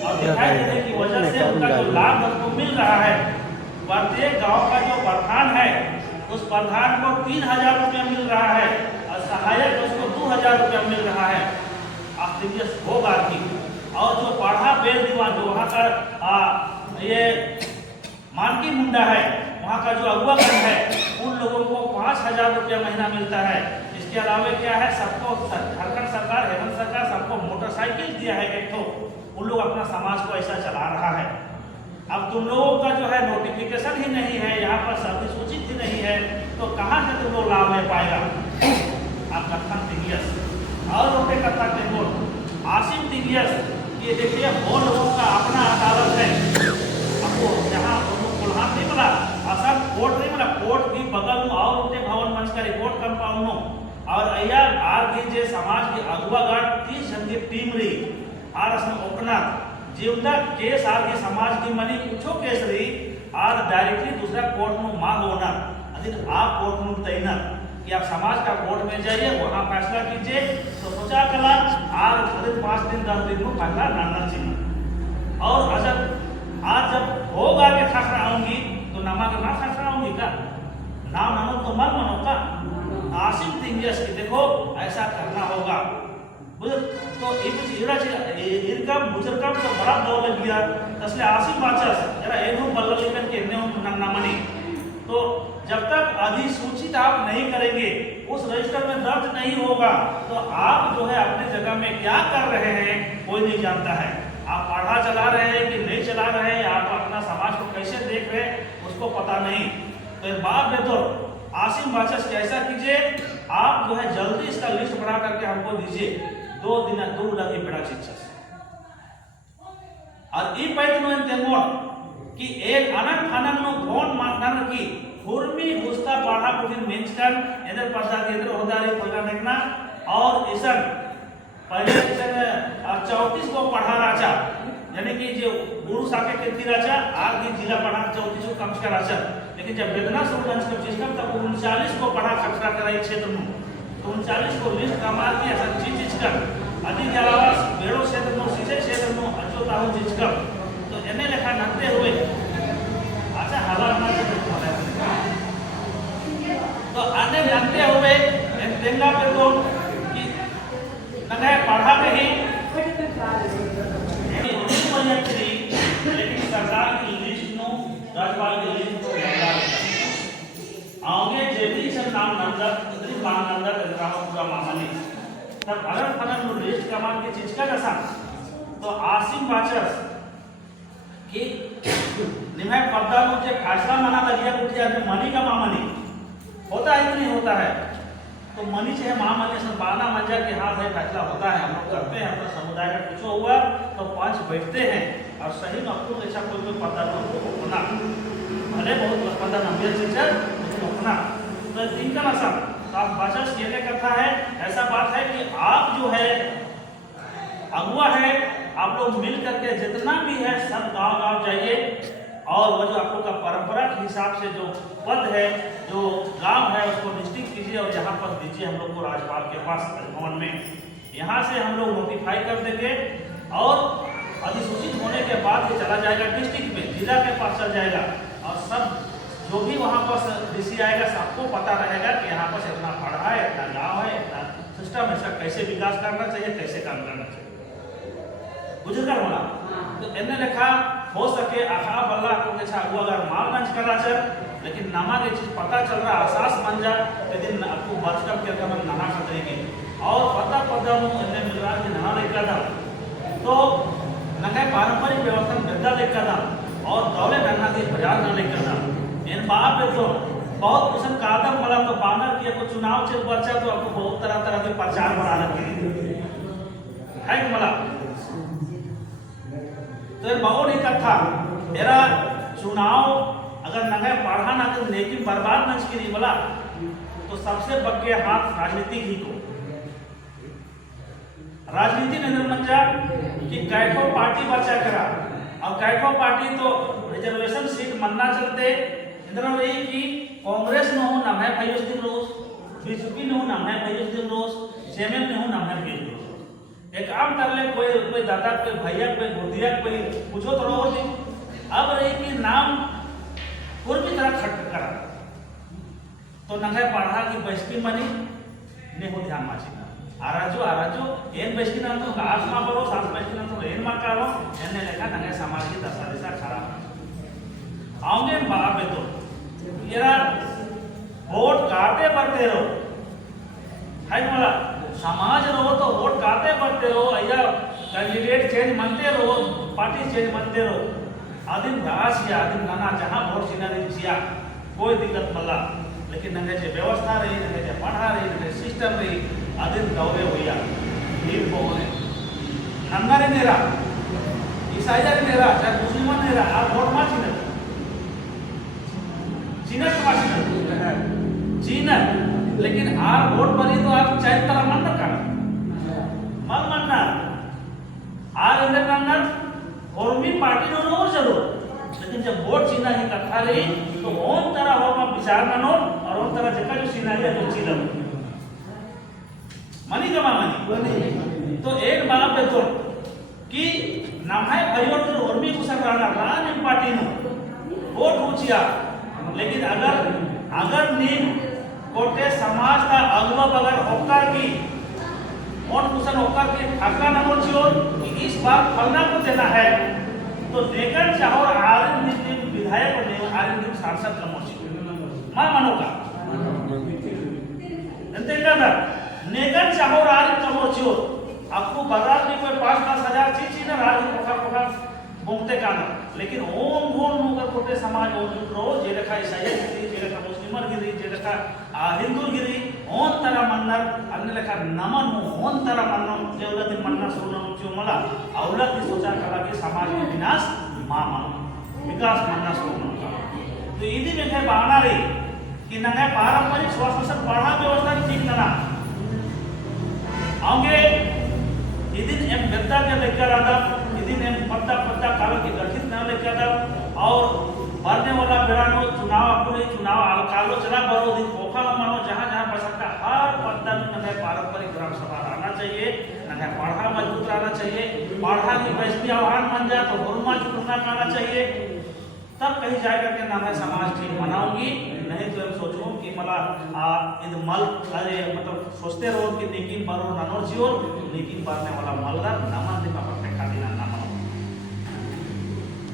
और दिखाई देने की वजह से उनका जो लाभ उसको मिल रहा है प्रत्येक गांव का जो प्रधान है उस प्रधान को 3,000 रुपया मिल रहा है और सहायक उसको 2,000 रुपया मिल रहा है होगा कि और जो पढ़ा बेल दीवान जो वहाँ का ये मानकी मुंडा है वहाँ का जो अगुवागढ़ है उन लोगों को 5,000 रुपया महीना मिलता है इसके अलावा क्या है सबको झारखंड सरकार हेमंत सरकार सबको मोटरसाइकिल दिया है एक तो उन लोग अपना समाज को ऐसा चला रहा है अब तुम लोगों का जो है नोटिफिकेशन ही नहीं है यहाँ पर अधिसूचित ही नहीं है तो कहाँ से तुम लोग लाभ ले पाएगा आप कथन तिगियस और रोटे कथा टेगोर आसिम तिगियस ये देखिए वो लोगों का अपना अदालत है आपको जहाँ कोल्हान नहीं मिला असर कोर्ट नहीं मिला कोर्ट की बगल में और उनके भवन मंच का रिपोर्ट कंपाउंड और अय्या आर जे समाज की अगुवागढ़ 30 जन की टीम रही आर असने ओपना जीवदा केस आर के समाज की मनी कुछो केस रही आर डायरेक्टली दूसरा कोर्ट में मांग होना अधिक आप कोर्ट में तैनात कि आप समाज का कोर्ट में जाइए वहाँ फैसला कीजिए तो सोचा कला आज करीब 5 दिन 10 दिन में फैसला लाना चाहिए और अगर आज जब होगा के फैसला आऊंगी तो नामा के ना फैसला आऊंगी का नाम मानो तो मत मानो का आसिम तिंगियस की देखो ऐसा करना होगा तो इनका मुजरकम तो बड़ा दौर लग गया तसले आसिम बादशाह जरा एक बल्ला लेकर के नामनी तो जब तक अधिसूचित आप नहीं करेंगे उस रजिस्टर में दर्ज नहीं होगा तो आप जो है अपनी जगह में क्या कर रहे हैं कोई नहीं जानता है आप पढ़ा चला रहे हैं कि नहीं चला रहे हैं आप अपना समाज को कैसे देख रहे हैं उसको पता नहीं तो इस बात में तो आसिम बादशाह ऐसा कीजिए आप जो है जल्दी इसका लिस्ट बना करके हमको दीजिए 2 दिन 2 लगी बेड़ा शिक्षा और ई पैतनो तेमोन कि एक अनंत अनंत नो फोन मानन की हुर्मी गुस्ता पाढ़ा पुटिन मेंचकन इधर पदा के इधर होदारी पगा देखना और इसन पहले इसन 34 को पढ़ा राजा यानी कि जो गुरु साके के राजा आर की जिला पढ़ा 34 को कम राजा लेकिन जब वेदना सुरगंज का सिस्टम तब 39 को पढ़ा कक्षा कराई क्षेत्र में तो 39 को लिस्ट कमाल की ऐसा चीज कर अधिक के अलावा बेड़ो क्षेत्र में सीधे क्षेत्र में अचोताहु जिचकम तो इन्हें लेखा नंते हुए अच्छा हवा तो अन्य नंते हुए तेंगा पे तो कि नगे पढ़ा नहीं लेकिन सरकार की लिस्ट नो राज्यपाल की लिस्ट को आगे जेबी से नाम नंदा तब अगर फनन लिस्ट कमान के चीज का कसा तो आसिम बाचस कि निमय पद्दा में जो फैसला माना लगिया उठी आदमी मनी का मामनी होता है कि नहीं होता है, तो मनी चाहे महामनी सब बाना मंजा के हाथ है फैसला होता है, हम लोग करते हैं अपना समुदाय का कुछ हुआ तो पांच बैठते हैं और सही में आपको ऐसा कोई पता नहीं होना भले बहुत पता नंबर टीचर लेकिन होना तो दिन का नशा तो आप भाषा ये करता है। ऐसा बात है कि आप जो है अगुआ है, आप लोग मिल करके जितना भी है सब गांव गांव जाइए और वो जो आप लोग का परंपरा के हिसाब से जो पद है जो गांव है उसको डिस्ट्रिक्ट कीजिए और यहाँ पर दीजिए हम लोग को राज्यपाल के पास भवन में। यहाँ से हम लोग नोटिफाई कर देंगे और अधिसूचित होने के बाद ये चला जाएगा डिस्ट्रिक्ट में, जिला के पास चल जाएगा और सब जो भी वहाँ पर डीसी आएगा सबको पता रहेगा कि यहाँ पर इतना पढ़ा है, इतना गाँव है, इतना सिस्टम है, इसका कैसे विकास करना चाहिए, कैसे काम करना चाहिए। बुझकर बोला तो इन्हें लिखा हो सके आखा बल्ला को जैसा अगुआ अगर माल मंच करा चल लेकिन नामा के चीज पता चल रहा आसास बन जा के दिन आपको बर्थ कप के हम नहा खतरेंगे और पता पता हूँ इन्हें मिल रहा कि नहा लेकर था तो नगे पारंपरिक व्यवस्था गद्दा लेकर था और दौले नन्ना के बाजार न लेकर था इन बाप पे तो बहुत कुछ कादम वाला तो बानर किया को चुनाव चल बच्चा तो आपको बहुत तरह तरह के प्रचार बना रखे है कि मला तो बहुत ही कथा मेरा चुनाव अगर नगे पढ़ा ना तो लेकिन बर्बाद न की बोला तो सबसे बग्गे हाथ राजनीति ही को राजनीति नजर बन जा कि कैठो पार्टी बचा करा और कैठो पार्टी तो रिजर्वेशन सीट मनना चलते इंद्र रही कि कांग्रेस न हो नाम है भाई दिन रोज बीजेपी न हो नाम है भाई दिन रोज जेएमएम न हो नाम है भाई रोज एक काम कर ले कोई दादा कोई भैया कोई गोदिया कोई पूछो तो रोज अब रही कि नाम पूर्वी तरह खट करा तो नंगे पढ़ा कि बैसकी मनी ने हो ध्यान माची आराजो एन बैसकी ना तो गास मा बरो सास बैसकी ना तो एन मा करो एने लेखा नंगे समाज की दशा दिशा खराब आऊंगे बाप है तो यार वोट काटे पड़ते रहो है बोला समाज रहो तो वोट काटे पड़ते रहो या कैंडिडेट चेंज मनते रहो पार्टी चेंज मनते रहो आदिम घास या आदिम नाना जहाँ वोट सीना दिया कोई दिक्कत मला लेकिन नंगे जे व्यवस्था रही नंगे जे पढ़ा रही नंगे सिस्टम रही आदिम दौरे हुआ नील को होने नंगा नेरा ईसाई नेरा चाहे मुस्लिम नेरा आप वोट मा चीना लेकिन आप वोट बनी तो आप चाहे तरह मन कर मन मनना आर इंद्र और भी पार्टी नो नो जरूर लेकिन जब वोट चीना ही कथा रही तो ओन तरह हो मा विचार ना नो और ओन तरह जगह जो सीना है तो चीना मनी कमा मनी तो एक बात पे तो कि नाम है परिवर्तन और भी कुछ करना रान इन पार्टी नो वोट ऊंचिया लेकिन अगर नीम कोटे समाज का अगवा बगर होकर की और कुशन होकर के फैसला न हो कि इस बार फलना को देना है तो लेकर चाहो आरएन नितिन विधायक और आरएन नितिन सांसद का मोर्ची मां मनोगा अंते का नेगर चाहो आरएन का मोर्ची आपको बाजार में कोई 5-10 हजार चीज ना राज पोखा बोंगते का ना लेकिन ओम घोन नगर कोटे समाज ओम रो जे रखा ईसाई गिरी जे रखा मुस्लिम गिरी जे रखा हिंदू गिरी ओन तरह मन्नर अन्य लेखा नमन हो ओन तरह मन्नन जे उला दिन मन्ना सुनो जो मला औला की सोचा कला के समाज में विनाश मा मन विकास मन्ना सुनो तो इदी में है बाना रे कि नगे पारंपरिक स्वास्थ्य पढ़ा व्यवस्था ठीक ना आगे इदिन एम गद्दा के लेकर आता इदिन एम पत्ता काल के गठित न लेकर आता और मरने वाला बेरानो चुनाव पूरे चुनाव कालो चला बरो दिन पोखा मानो जहां जहां बस सकता हर पत्ता में नगे पारंपरिक ग्राम सभा आना चाहिए नगे पढ़ा मजबूत रहना चाहिए पढ़ा की वैश्विक आह्वान बन जाए तो गुरुमा चुनना करना चाहिए तब कहीं जाए करके ना मैं समाज ठीक मनाऊंगी नहीं तो हम सोचूं कि मला इन मल अरे मतलब सोचते रहो कि लेकिन बरो ननोर जियो लेकिन बारने वाला मलदा नमन दिन पर फेंका देना ना मनो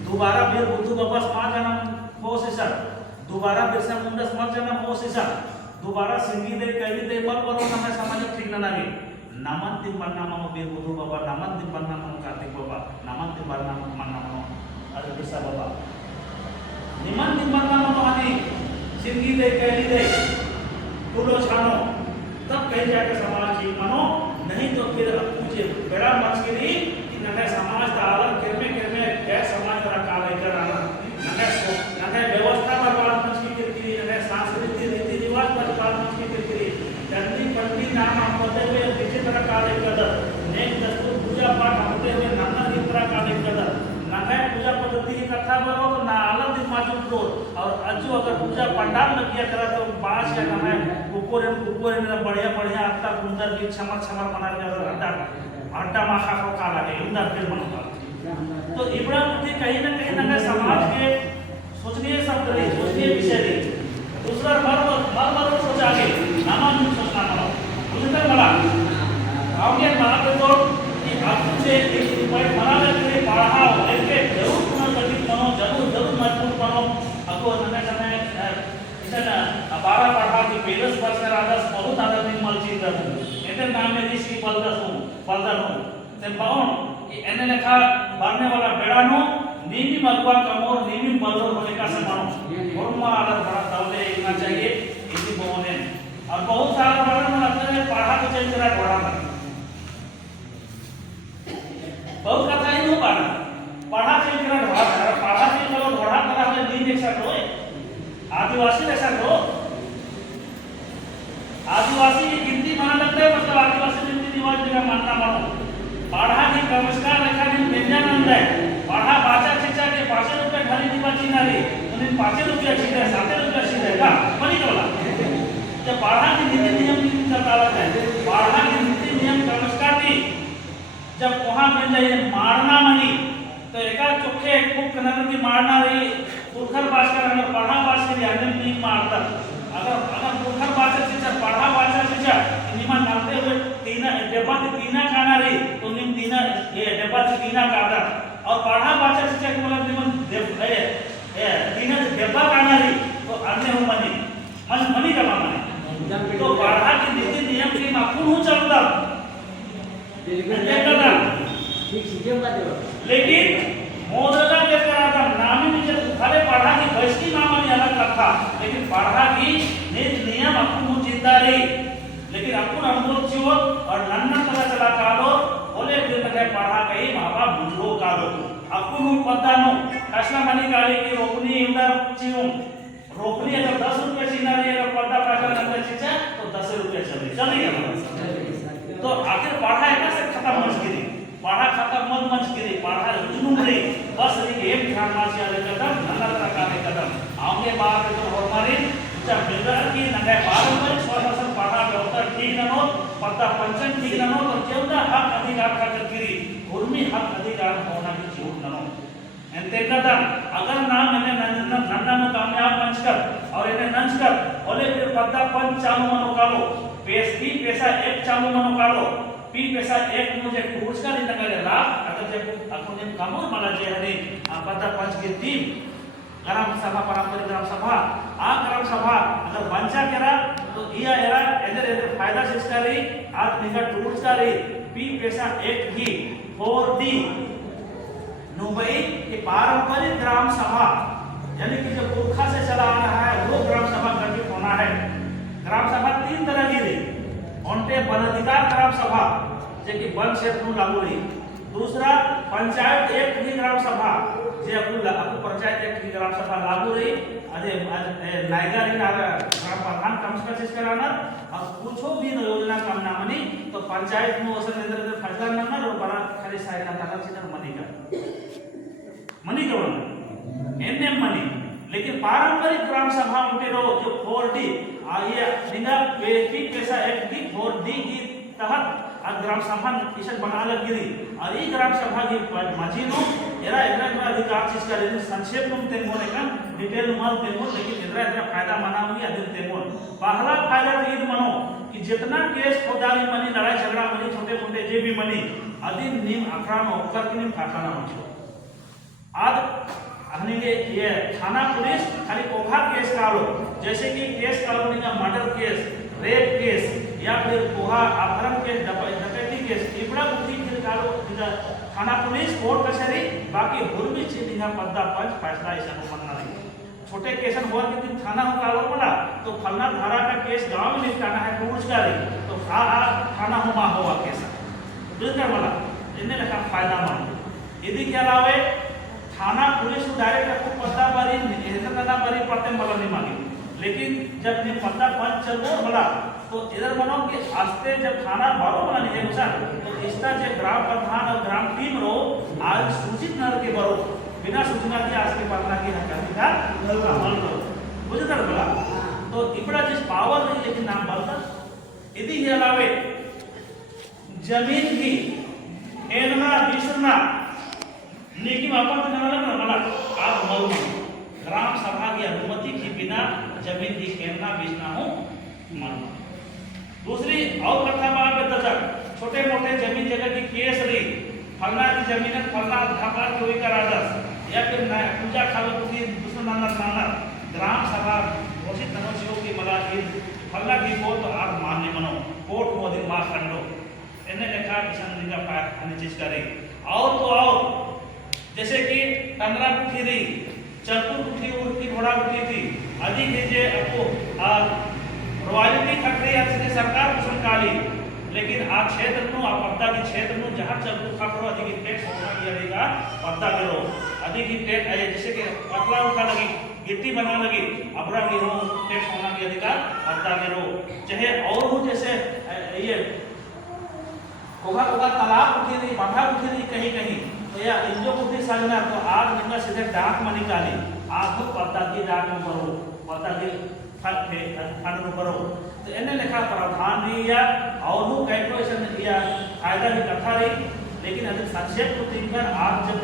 दोबारा फिर बुद्धू बाबा समाज जन्म हो सर दोबारा बिरसा मुंडा समाज जन्म हो सर दोबारा सिंगी दे कैली दे मल बरो ना मैं समाज ठीक ना लगे naman timbanna mano birbudu baba naman timbanna mano kartik baba naman timbanna mano ada bisa baba niman timbanna mano ani सिंगी दे कहली दे तुलो छानो तब कहीं जाकर समाज जी मनो नहीं तो फिर पूछे बड़ा मस्करी कि नगे समाज का अलग किरमे क्या समाज का काल लेकर आना नगे व्यवस्था पर बात मस्की किरकिरी नगे सांस्कृतिक रीति रिवाज पर बात मस्की किरकिरी दंडी पंडी नाम होते हुए किसी तरह काल लेकर नेक दस्तूर पूजा पाठ होते हुए नाना तरह काल लेकर नगे पूजा पद्धति की कथा करो तो ना अलग दिन माजूद लो और अजू अगर पूजा पंडाल में किया करा तो बांस या ना कुकुर में बढ़िया अत्ता कुंदर की छमर बना के अड्डा माखा को काला है इंदर फिर बनता तो इब्रा बुद्धि कहीं ना समाज के सोचनीय शब्द रही सोचनीय विषय रही दूसरा मर सोचा आगे नामा नहीं सोचना मनो मुझे तक बड़ा आओगे बना के तो कि आपसे एक पॉइंट बना लेते पढ़ाओ लेके जरूर पुनर्गठित बनो जरूर मजबूत बनो आपको नने समय इतना 12 पढ़ा कि पेलस वर्ष में राजस बहुत आदर नहीं मल चीज दर इतने नाम में ऋषि पलदर हूं ते पाऊं कि एने लिखा बारने वाला बेड़ा नो नीमी मलवा कमोर नीमी बलदर होने का समानो फॉर्मा आदर बड़ा दौले इतना चाहिए इसी बोने और बहुत सारा बड़ा मन अपने पढ़ा को चेंज करा पढ़ा बहुत कथा ही नहीं पढ़ा चेंज करा पढ़ा चेंज करो ढोड़ा करा हमें दिन एक साथ होए आदिवासी ऐसा करो आदिवासी की गिनती माना लगता है मतलब आदिवासी रीति रिवाज का मानना मानो पढ़ा की नमस्कार रेखा दिन व्यंजन है पढ़ा बाचा चिचा के 5 रुपए ढाली दीवा चिनारी तो दिन 5 रुपया सीधे 7 रुपया सीधे का मनी बोला जब पढ़ा की नीति नियम की चलता है पढ़ा की नीति नियम नमस्कार की जब वहां मिल जाए मारना मनी तो एका चोखे खूब कनर की मारना रही पुरखर भाषा अगर पढ़ा भाषा के लिए नहीं मारता अगर पुरखर भाषा से पढ़ा भाषा से निमा डालते हुए डेब्बा की तीना खाना रही तो निम तीना ये डेब्बा की तीना काटा और पढ़ा भाषा से मतलब निमन तीना डेब्बा खाना रही तो अन्य हो मनी का माने तो पढ़ा की नीति नियम की माकूल हो चलता लेकिन मोदरा के कराता नामी नीचे भले पढ़ा की वैसी मामली अलग रखा लेकिन पढ़ा की नियम अपन चिंता रही लेकिन अपन अनुभव जीव और नन्ना तरह चला कालो बोले फिर तक पढ़ा कहीं मापा बुझो कालो अपन पत्तानो कसला मनी काली की रोपनी इंदर जीव रोपनी अगर 10 रुपए सीना रही अगर पत्ता पाकर अंदर चीजा तो 10 रुपए चलेगा तो आखिर पढ़ा है कैसे खत्म मस्किरी पढ़ा खत्म मत गिरी पढ़ा जुनूमरी बस एक ध्यान मासी आले कदम नंबर रकाले कदम आगे बात तो हमारी जब बिल्डर की नगे पारंपरिक स्वास्थ्य पढ़ा व्यवस्था ठीक न हो पता पंचन ठीक न हो तो केवदा हक अधिकार का गिरी उर्मी हक अधिकार होना की झूठ न हो एंते कदम अगर नाम मैंने नन्ना में कामयाब मंचकर और इन्हें नंचकर बोले फिर पता पंच चालू मनो कालो पैसा एक चालू मनो कालो पी पैसा एक मुझे पुरस्कार ही नगर लाभ अगर जब अकुने कामोर मला जे हने पदा पंच के टीम ग्राम सभा पारंपरिक ग्राम सभा आ ग्राम सभा अगर बंचा करा तो इया एरा एदर फायदा सिस्कारी आज निका पुरस्कारी पी पैसा एक ही 4D नुबई के पारंपरिक ग्राम सभा यानी कि जो पुरखा से चला आ रहा है वो ग्राम सभा गठित होना है ग्राम सभा 3 तरह की थी ओंटे वन अधिकार ग्राम सभा जे कि वन क्षेत्र में लागू रही दूसरा पंचायत एक्ट की ग्राम सभा जे आपको पंचायत एक्ट की ग्राम सभा लागू रही अरे नायगा री ग्राम प्रधान कम से कम कराना और कुछ भी योजना काम ना मनी तो पंचायत में वसन अंदर फैसला ना और बड़ा खाली सहायता तक सीधा मनी का एनएम मनी लेकिन पारंपरिक ग्राम सभा उनके रो जो 4D आइए निगा पी पैसा एक्ट की 4D की तहत ग्राम सभा किशन बना लगी और ये ग्राम सभा की मजीनो एरा इतना अधिकार चीज का लेकिन संक्षेप में तेमोने का डिटेल माल तेमो लेकिन इतना फायदा मनाऊंगी अधिक तेमो पहला फायदा तो ये मनो कि जितना केस फौजदारी मनी लड़ाई झगड़ा मनी छोटे मोटे जे भी मनी अधिक नियम आखड़ा में उपकर की नियम खाना हो आज हमने ये थाना पुलिस खाली ओखा केस कालो जैसे कि केस कालोनी का मर्डर केस रेप केस या फिर कोहा अपहरण केस केस इबड़ा बुद्धि फिर कालो थाना पुलिस कोर्ट कचहरी बाकी हुर्मी चीनिया पद्दा पंच फैसला ऐसा को बनना नहीं छोटे केसन हुआ कि दिन थाना हो कालो पड़ा तो फलना धारा का केस गांव में निपटाना है टूर्स का रही तो थाना हुआ हुआ केस बुझकर वाला इन्हें लगा फायदा मान यदि क्या लावे थाना पुलिस डायरेक्ट आपको पता बरी इतना बरी पड़ते मला नहीं मांगे लेकिन जब ने पता पंच चलो बड़ा तो इधर बनो कि आस्ते जब थाना बारो बना नहीं है सर तो इसका जो ग्राम प्रधान और ग्राम टीम रो आज सूचित नर के बरो बिना सूचना के आज के पालना की हकदारी का अमल करो बुझे तर बोला तो इपड़ा जिस पावर नहीं लेकिन नाम बोलता यदि ये अलावे जमीन की एनना बिसरना लेकिन अपन तो ना आप मरू ग्राम सभा की अनुमति के बिना जमीन की खेलना बेचना हो मानो दूसरी और कथा बात बता छोटे मोटे जमीन जगह की केस रही फलना की जमीन फलना धापा कोई का राजा या फिर पूजा खालो की दूसरा नाना ग्राम सभा घोषित धनोशियों की मला फलना की कोर्ट तो आप मान्य मनो कोर्ट को दिन मां खंडो इन्हें लिखा किसान लिखा पाया अन्य चीज करे और तो और जैसे कि तंद्रा कुठी रही चरपुर कुठी उठी घोड़ा कुठी थी अधिक है जे आपको रॉयल्टी खकरी है सरकार कुछ काली लेकिन आप क्षेत्र में आप पत्ता के क्षेत्र में जहां चरपुर खकरो अधिक टैक्स होना किया रहेगा पत्ता करो अधिक टैक्स जैसे कि पतला उठा लगी गिट्टी बना लगी अबरा गिरो टैक्स होना किया अधिकार पत्ता करो चाहे और हो जैसे ये कोगा कोगा तालाब उठी रही बांधा उठी रही कहीं कहीं तो या इंजो बुद्धि साजना तो आग निकला सीधे डाक में निकाली आग को पत्ता की डाक में भरो पत्ता की फंड में भरो तो इन्हें लिखा प्रावधान नहीं या और वो कैलकुलेशन या फायदा की कथा रही लेकिन अभी संक्षेप को देखकर आप जब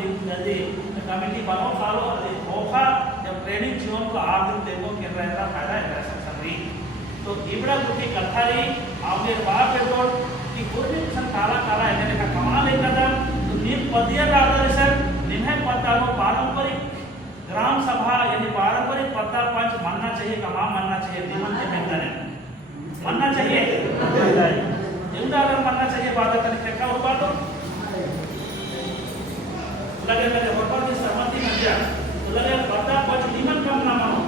कमेटी बनो सालो धोखा जब ट्रेनिंग जीवन को आप दिन देखो कि रहता फायदा ऐसा रही तो इबड़ा बुद्धि कथा रही आपने बात है तो कि कोई भी काला काला इन्हें लिखा कमाल एक कदम निम पदिया आदर्शन निम्न पत्तालों पारंपरिक ग्राम सभा यानी पारंपरिक पत्ता पंच मानना चाहिए कमाम मानना चाहिए निमन के बेहतर है मानना चाहिए जिंदा अगर मानना चाहिए बात करने के क्या होगा तो लगे लगे होटल की सहमति बन जाए तो लगे पत्ता पंच निमन कम ना मानो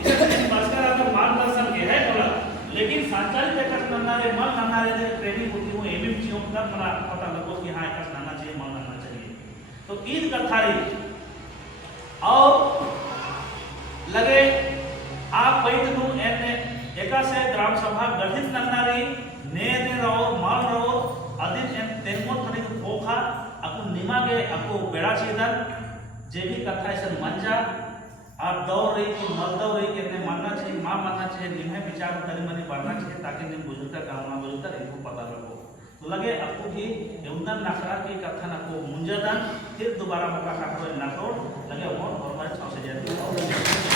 इसे बसकर अगर मार्गदर्शन के है बोला लेकिन संचालित कर करना रे मन करना रे ट्रेनिंग होती हो एमएम चीजों का मला पता लगो कि हां ऐसा करना चाहिए मन करना चाहिए तो ईद कथा रही और लगे आप पैद दू एने एका से ग्राम सभा गठित करना रही ने रहो मान रहो अधिक एन तेमो थोड़ी खोखा आपको निमा के आपको बेड़ा चीदर जे भी कथा ऐसे मन जा आप दौड़ रही कि मत दौड़ रही कि इन्हें मानना चाहिए मां मानना चाहिए निम्न विचार करी मनी बढ़ना चाहिए ताकि निम बुजुर्ग गाँव ना बुजुर्ग इनको पता लगो तो लगे आपको कि यौनन नखरा की कथा ना को मुंजदन फिर दोबारा मौका काटो ना लगे और हमारे 6 से जाती